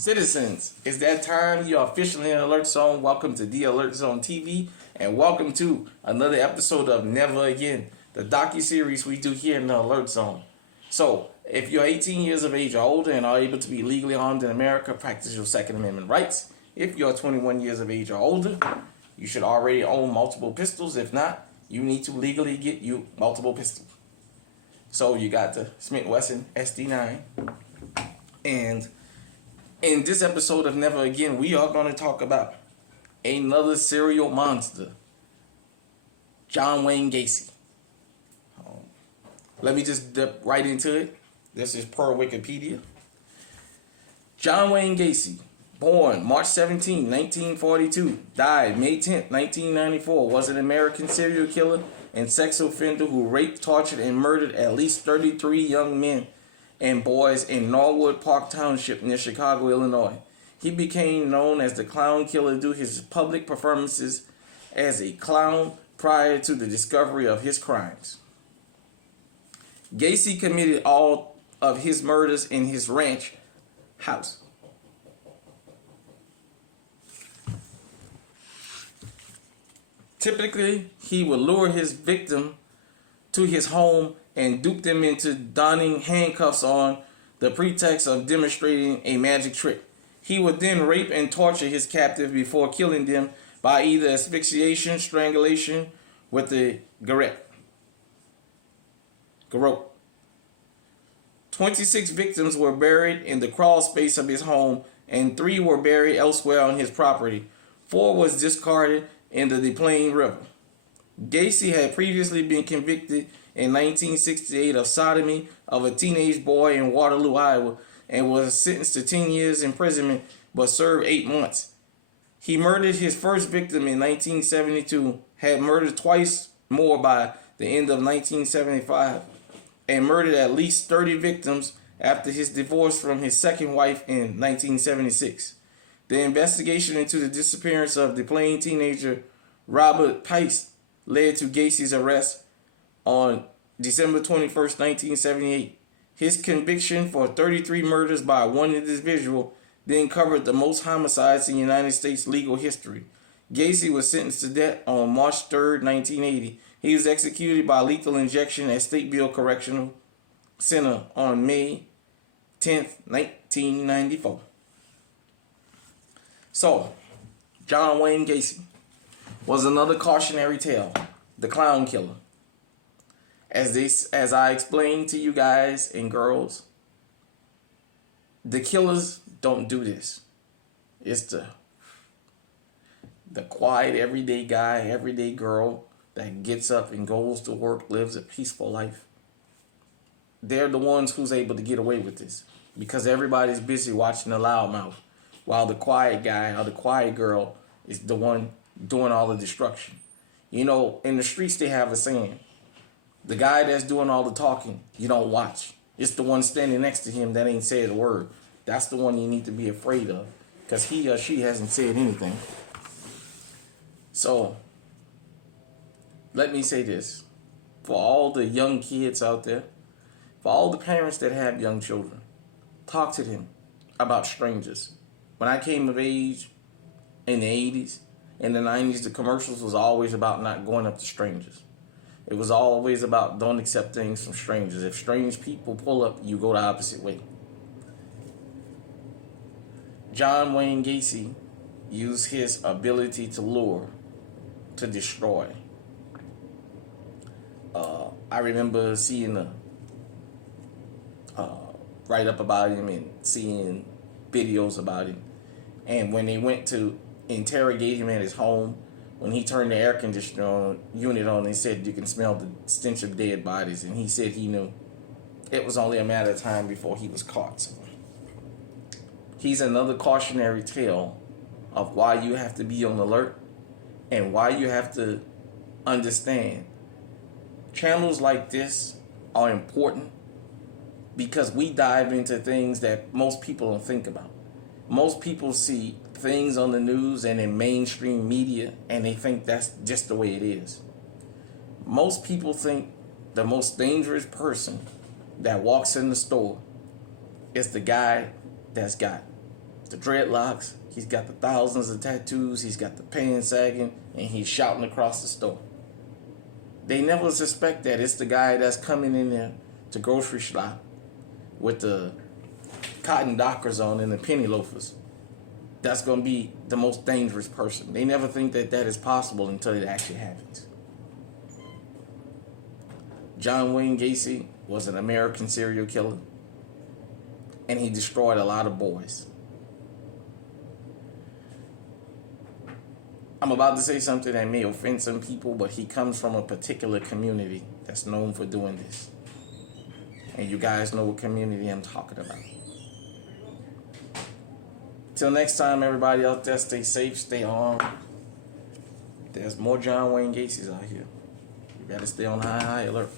Citizens, it's that time. You're officially in Alert Zone. Welcome to the Alert Zone TV, and welcome to another episode of Never Again, the docu-series we do here in the Alert Zone. So, if you're 18 years of age or older and are able to be legally armed in America, practice your Second Amendment rights. If you're 21 years of age or older, you should already own multiple pistols. If not, you need to legally get you multiple pistols. So you got the Smith & Wesson SD9, and in this episode of Never Again, we are going to talk about another serial monster, John Wayne Gacy. Let me just dip right into it. This is per Wikipedia. John Wayne Gacy, born March 17, 1942, died May 10, 1994, was an American serial killer and sex offender who raped, tortured, and murdered at least 33 young men and boys in Norwood Park Township near Chicago, Illinois. He became known as the Clown Killer due to his public performances as a clown prior to the discovery of his crimes. Gacy committed all of his murders in his ranch house. Typically, he would lure his victim to his home and dupe them into donning handcuffs on the pretext of demonstrating a magic trick. He would then rape and torture his captive before killing them by either asphyxiation, strangulation with a garrote. 26 victims were buried in the crawl space of his home, and 3 were buried elsewhere on his property. 4 was discarded in the Des Plaines River. Gacy had previously been convicted in 1968 of sodomy of a teenage boy in Waterloo, Iowa, and was sentenced to 10 years imprisonment but served 8 months. He murdered his first victim in 1972, had murdered twice more by the end of 1975, and murdered at least 30 victims after his divorce from his second wife in 1976. The investigation into the disappearance of Des Plaines teenager Robert Pice led to Gacy's arrest on December 21st, 1978. His conviction for 33 murders by one individual then covered the most homicides in United States legal history. Gacy was sentenced to death on March 3rd, 1980. He was executed by lethal injection at Stateville Correctional Center on May 10th, 1994. So, John Wayne Gacy was another cautionary tale, the clown killer. As I explained to you guys and girls, the killers don't do this. It's the quiet everyday guy, everyday girl that gets up and goes to work, lives a peaceful life. They're the ones who's able to get away with this because everybody's busy watching the loudmouth, while the quiet guy or the quiet girl is the one doing all the destruction. You know, in the streets they have a saying, the guy that's doing all the talking, you don't watch. It's the one standing next to him that ain't said a word. That's the one you need to be afraid of, because he or she hasn't said anything. So, let me say this. For all the young kids out there, for all the parents that have young children, talk to them about strangers. When I came of age in the 80s, in the 90s, the commercials was always about not going up to strangers. It was always about don't accept things from strangers. If strange people pull up, you go the opposite way. John Wayne Gacy used his ability to lure, to destroy. I remember seeing a write up about him and seeing videos about him. And when they went to interrogate him at his home, when he turned the air conditioner unit on, they said you can smell the stench of dead bodies, and he said he knew. It was only a matter of time before he was caught. So he's another cautionary tale of why you have to be on alert and why you have to understand channels like this are important because we dive into things that most people don't think about. Most people see things on the news and in mainstream media, and they think that's just the way it is. Most people think the most dangerous person that walks in the store is the guy that's got the dreadlocks, he's got the thousands of tattoos, he's got the pants sagging, and he's shouting across the store. They never suspect that it's the guy that's coming in there to grocery shop with the cotton dockers on and the penny loafers. That's going to be the most dangerous person. They never think that that is possible until it actually happens. John Wayne Gacy was an American serial killer, and he destroyed a lot of boys. I'm about to say something that may offend some people, but he comes from a particular community that's known for doing this. And you guys know what community I'm talking about. Till next time, everybody out there, stay safe, stay armed. There's more John Wayne Gacy's out here. You gotta stay on high alert.